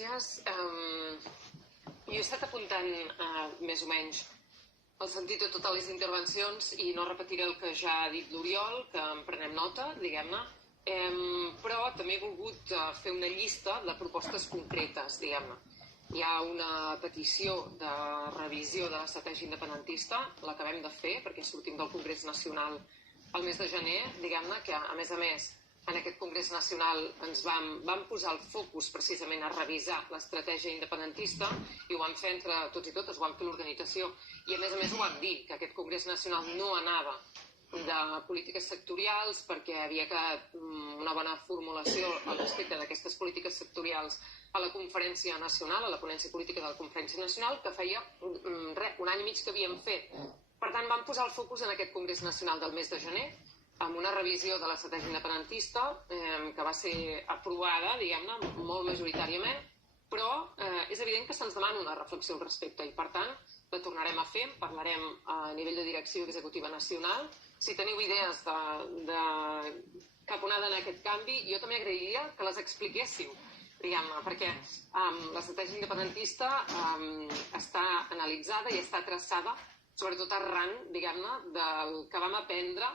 gràcies. Jo he estat apuntant més o menys el sentit de totes les intervencions i no repetiré el que ja ha dit l'Oriol, que en prenem nota, diguem-ne, però també he volgut fer una llista de propostes concretes, diguem-ne. Hi ha una petició de revisió de l'estratègia independentista, l'acabem de fer perquè sortim del Congrés Nacional el mes de gener, diguem-ne, que a més, en aquest Congrés Nacional ens vam posar el focus precisament a revisar l'estratègia independentista i ho vam fer entre tots i totes, ho vam fer l'organització i a més ho vam dir, que aquest Congrés Nacional no anava de polítiques sectorials perquè havia quedat una bona formulació al respecte d'aquestes polítiques sectorials a la Conferència Nacional, a la ponència política de la Conferència Nacional, que feia un any i mig que havíem fet. Per tant, vam posar el focus en aquest Congrés Nacional del mes de gener amb una revisió de l'estratègia independentista que va ser aprovada, diguem-ne, molt majoritàriament, però és evident que se'ns demana una reflexió al respecte i, per tant, la tornarem a fer, parlarem a nivell de direcció executiva nacional. Si teniu idees de cap on ha d'anar aquest canvi, jo també agrairia que les expliquéssiu, diguem-ne, perquè l'estratègia independentista està analitzada i està traçada sobretot arran, diguem-ne, del que vam aprendre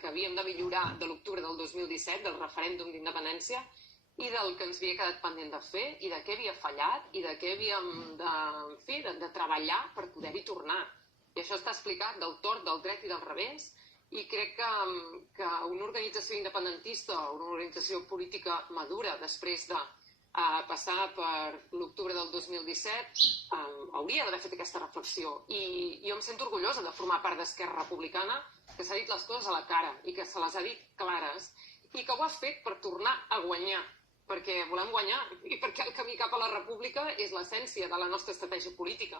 que havíem de millorar de l'octubre del 2017, del referèndum d'independència, i del que ens havia quedat pendent de fer, i de què havia fallat, i de què havíem de treballar per poder-hi tornar. I això està explicat del tort, del dret i del revés, i crec que una organització independentista o una organització política madura després de passar per l'octubre del 2017 hauria d'haver fet aquesta reflexió i jo em sento orgullosa de formar part d'Esquerra Republicana, que s'ha dit les coses a la cara i que se les ha dit clares i que ho ha fet per tornar a guanyar, perquè volem guanyar i perquè el camí cap a la república és l'essència de la nostra estratègia política.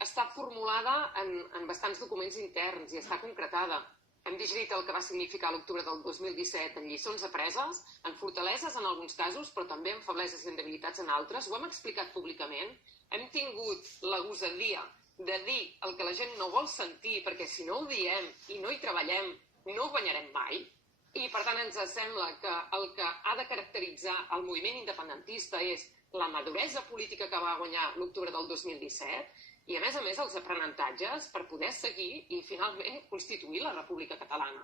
Està formulada en bastants documents interns i està concretada. Hem digerit el que va significar l'octubre del 2017 en lliçons apreses, en fortaleses en alguns casos, però també en febleses i en debilitats en altres. Ho hem explicat públicament. Hem tingut la gosadia de dir el que la gent no vol sentir, perquè si no ho diem i no hi treballem, no guanyarem mai. I, per tant, ens sembla que el que ha de caracteritzar el moviment independentista és la maduresa política que va guanyar l'octubre del 2017 i, a més, els aprenentatges per poder seguir i, finalment, constituir la República Catalana.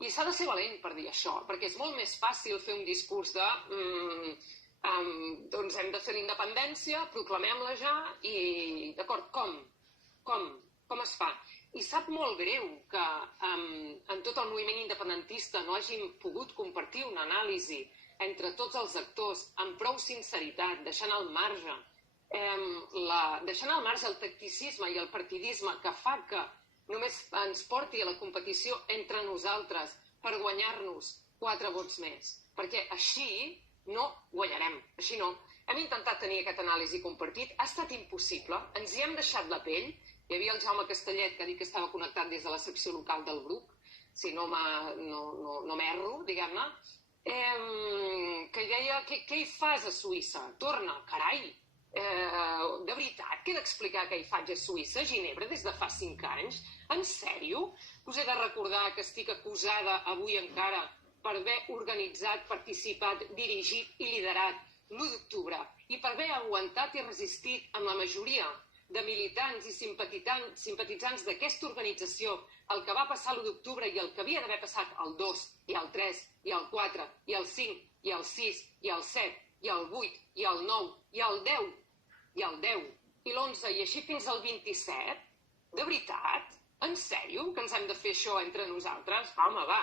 I s'ha de ser valent per dir això, perquè és molt més fàcil fer un discurs de doncs hem de fer la independència, proclamem-la ja i, d'acord, com es fa? I sap molt greu que en tot el moviment independentista no hàgim pogut compartir una anàlisi entre tots els actors amb prou sinceritat, deixant al marge el tacticisme i el partidisme que fa que només ens porti a la competició entre nosaltres per guanyar-nos 4 vots més. Perquè així no guanyarem, així no. Hem intentat tenir aquest anàlisi compartit, ha estat impossible, ens hi hem deixat la pell. Hi havia el Jaume Castellet, que ha dit que estava connectat des de la secció local del grup, si no m'erro, diguem-ne, que deia, què hi fas a Suïssa? Torna, carai! De veritat que he d'explicar què hi faig a Suïssa, a Ginebra, des de fa 5 anys? En sèrio? Us he de recordar que estic acusada avui encara per haver organitzat, participat, dirigit i liderat l'1 d'octubre i per haver aguantat i resistit amb la majoria de militants i simpatitzants d'aquesta organització el que va passar l'1 d'octubre i el que havia d'haver passat el 2 i el 3 i el 4 i el 5 i el 6 i el 7 i el 8 i el 9 i el 10 i el 10 i l'11 i així fins al 27? De veritat? En sèrio que ens hem de fer això entre nosaltres? Home, va.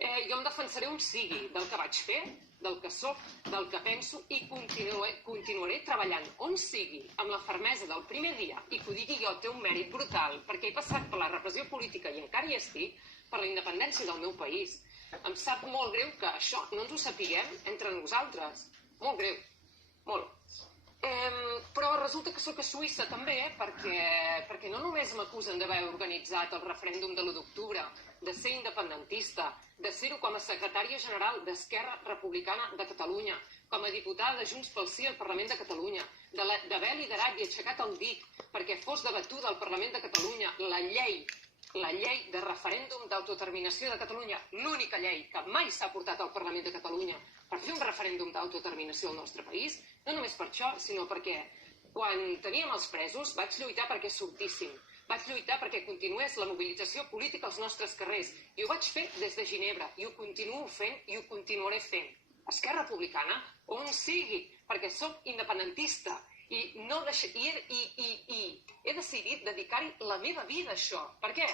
Jo em defensaré on sigui del que vaig fer, del que soc, del que penso i continuaré treballant on sigui amb la fermesa del primer dia i que ho digui jo té un mèrit brutal perquè he passat per la repressió política i encara hi estic per la independència del meu país. Em sap molt greu que això no ens ho sapiguem entre nosaltres. Molt greu. Molt. Però resulta que sóc a Suïssa també perquè no només m'acusen d'haver organitzat el referèndum de l'1 d'octubre, de ser independentista, de ser-ho com a secretària general d'Esquerra Republicana de Catalunya, com a diputada de Junts pel Sí al Parlament de Catalunya, d'haver liderat i aixecat el dit perquè fos debatuda al Parlament de Catalunya la llei la llei de referèndum d'autodeterminació de Catalunya, l'única llei que mai s'ha portat al Parlament de Catalunya per fer un referèndum d'autodeterminació al nostre país, no només per això, sinó perquè quan teníem els presos vaig lluitar perquè sortíssim, vaig lluitar perquè continués la mobilització política als nostres carrers i ho vaig fer des de Ginebra i ho continuo fent i ho continuaré fent. Esquerra Republicana, on sigui, perquè sóc independentista i he decidit dedicar-hi la meva vida a això. Per què?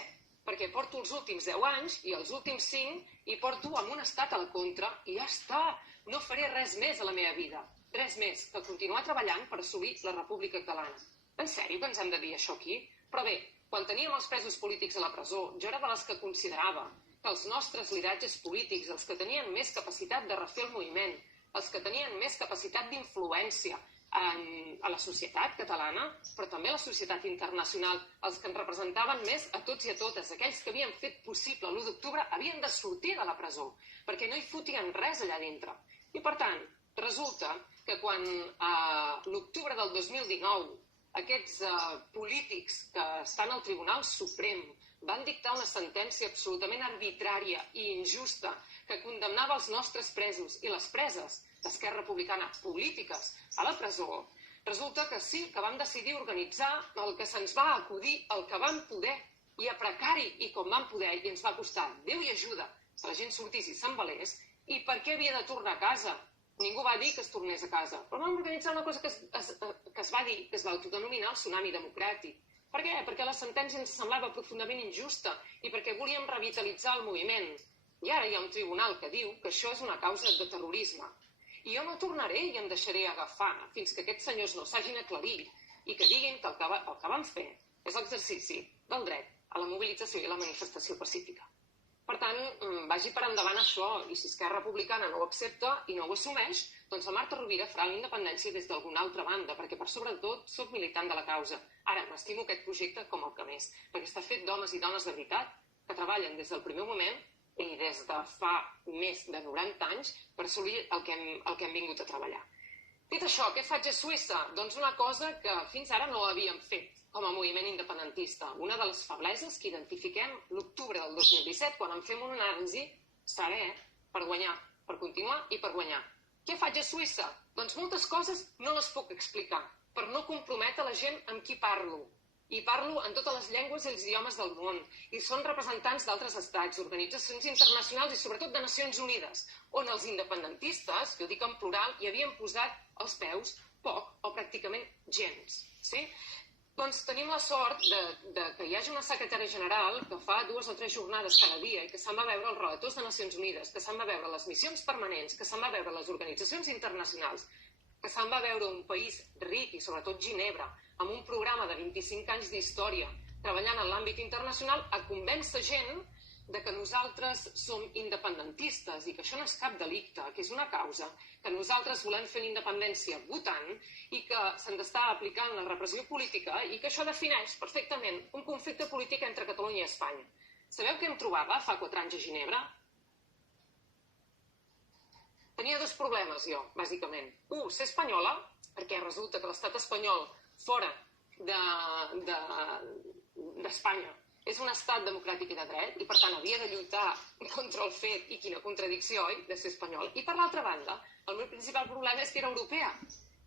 Perquè porto els últims 10 anys i els últims 5 i porto amb un estat a la contra i ja està. No faré res més a la meva vida. Res més que continuar treballant per assolir la República Catalana. En sèrio que ens hem de dir això aquí? Però bé, quan teníem els presos polítics a la presó, jo era de les que considerava que els nostres lideratges polítics, els que tenien més capacitat de refer el moviment, els que tenien més capacitat d'influència a la societat catalana, però també a la societat internacional, els que ens representaven més a tots i a totes, aquells que havien fet possible l'1 d'octubre, havien de sortir de la presó, perquè no hi fotien res allà dintre. I per tant, resulta que quan l'octubre del 2019 aquests polítics que estan al Tribunal Suprem van dictar una sentència absolutament arbitrària i injusta que condemnava els nostres presos i les preses d'Esquerra Republicana polítiques a la presó, resulta que sí, que vam decidir organitzar el que se'ns va acudir, el que vam poder, i aprecar-hi i com vam poder, i ens va costar Déu i ajuda que la gent sortís i s'envalés. I per què havia de tornar a casa? Ningú va dir que es tornés a casa, però vam organitzar una cosa que es va dir, que es va autodenominar el tsunami democràtic. Per què? Perquè la sentència ens semblava profundament injusta i perquè volíem revitalitzar el moviment. I ara hi ha un tribunal que diu que això és una causa de terrorisme. I jo no tornaré i em deixaré agafar fins que aquests senyors no s'hagin aclarit i que diguin que el que van fer és l'exercici del dret a la mobilització i la manifestació pacífica. Per tant, vagi per endavant això, i si Esquerra Republicana no ho accepta i no ho assumeix, doncs la Marta Rovira farà la independència des d'alguna altra banda, perquè per sobretot soc militant de la causa. Ara, m'estimo aquest projecte com el que més, perquè està fet d'homes i dones de veritat que treballen des del primer moment i des de fa més de 90 anys per assolir el que hem vingut a treballar. Dit això, què faig a Suïssa? Doncs una cosa que fins ara no havíem fet com a moviment independentista. Una de les febleses que identifiquem l'octubre del 2017, quan en fem una anàlisi, seré per guanyar, per continuar i per guanyar. Què faig a Suïssa? Doncs moltes coses no les puc explicar, per no comprometre la gent amb qui parlo. I parlo en totes les llengües i els idiomes del món. I són representants d'altres estats, organitzacions internacionals i sobretot de Nacions Unides, on els independentistes, jo dic en plural, hi havien posat els peus poc o pràcticament gens. Sí? Doncs tenim la sort que hi hagi una secretària general que fa 2 o 3 jornades cada dia i que se'n va veure els relators de Nacions Unides, que se'n va veure les missions permanents, que se'n va veure les organitzacions internacionals, que se'n va veure un país ric i sobretot Ginebra, amb un programa de 25 anys d'història, treballant en l'àmbit internacional, a convèncer gent de que nosaltres som independentistes i que això no és cap delicte, que és una causa, que nosaltres volem fer l'independència votant i que s'han d'estar aplicant la repressió política i que això defineix perfectament un conflicte polític entre Catalunya i Espanya. Sabeu què em trobava fa 4 anys a Ginebra? Tenia 2 problemes jo, bàsicament. Un, ser espanyola, perquè resulta que l'estat espanyol fora d'Espanya és un estat democràtic i de dret i per tant havia de lluitar contra el fet, i quina contradicció, oi?, de ser espanyol. I per l'altra banda, el meu principal problema és que era europea.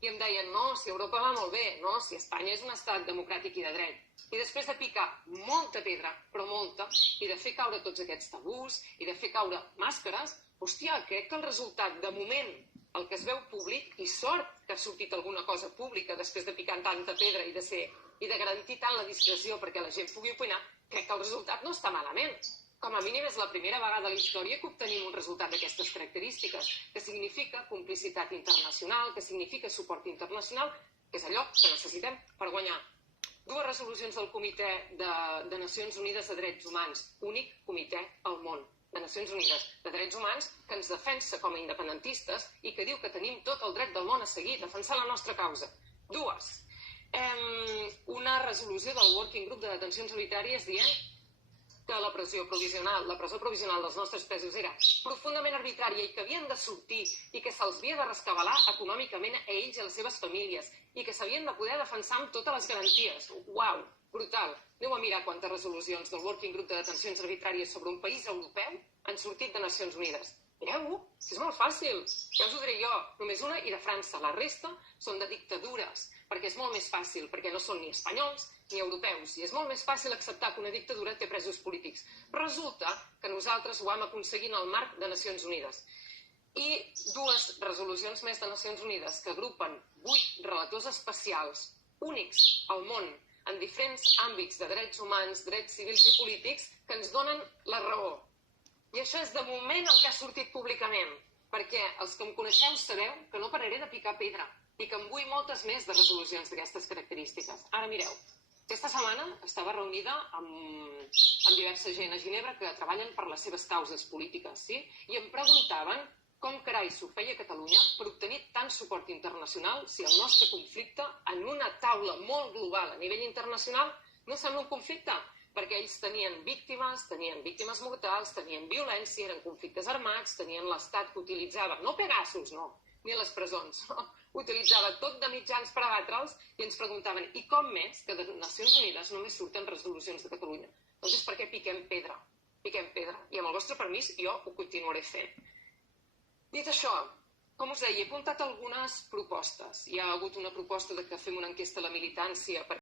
I em deien, no, si Europa va molt bé, no, si Espanya és un estat democràtic i de dret. I després de picar molta pedra, però molta, i de fer caure tots aquests tabús, i de fer caure màscares, hòstia, crec que el resultat, de moment, el que es veu públic, i sort que ha sortit alguna cosa pública després de picar tanta pedra i de garantir tant la discreció perquè la gent pugui opinar, crec que el resultat no està malament. Com a mínim és la primera vegada a la història que obtenim un resultat d'aquestes característiques, que significa complicitat internacional, que significa suport internacional, que és allò que necessitem per guanyar. 2 resolucions del Comitè de Nacions Unides de Drets Humans, únic comitè al món de Nacions Unides de Drets Humans, que ens defensa com a independentistes i que diu que tenim tot el dret del món a seguir defensant la nostra causa. 2. Una resolució del Working Group de Detencions Arbitràries dient que la presó provisional dels nostres presos era profundament arbitrària i que havien de sortir i que se'ls havia de rescabalar econòmicament a ells i a les seves famílies i que s'havien de poder defensar amb totes les garanties. Uau, brutal. Aneu a mirar quantes resolucions del Working Group de Detencions Arbitràries sobre un país europeu han sortit de Nacions Unides. Mireu-ho, és molt fàcil. Ja us ho diré jo, només una i de França. La resta són de dictadures, perquè és molt més fàcil, perquè no són ni espanyols ni europeus, i és molt més fàcil acceptar que una dictadura té presos polítics. Però resulta que nosaltres ho vam aconseguir en el marc de Nacions Unides. I dues resolucions més de Nacions Unides que agrupen 8 relators especials, únics al món, en diferents àmbits de drets humans, drets civils i polítics, que ens donen la raó. I això és de moment el que ha sortit públicament, perquè els que em coneixeu sabeu que no pararé de picar pedra i que em vull moltes més de resolucions d'aquestes característiques. Ara mireu, aquesta setmana estava reunida amb diversa gent a Ginebra que treballen per les seves causes polítiques, sí? I em preguntaven com carai s'ho feia Catalunya per obtenir tant suport internacional si el nostre conflicte en una taula molt global a nivell internacional no sembla un conflicte, perquè ells tenien víctimes mortals, tenien violència, eren conflictes armats, tenien l'estat que utilitzava, no Pegasus, no, ni les presons, no? Utilitzava tot de mitjans per abatre'ls i ens preguntaven, i com més que de Nacions Unides només surten resolucions de Catalunya? Doncs és perquè piquem pedra, i amb el vostre permís jo ho continuaré fent. Dit això, com us deia, he apuntat algunes propostes. Hi ha hagut una proposta de que fem una enquesta a la militància per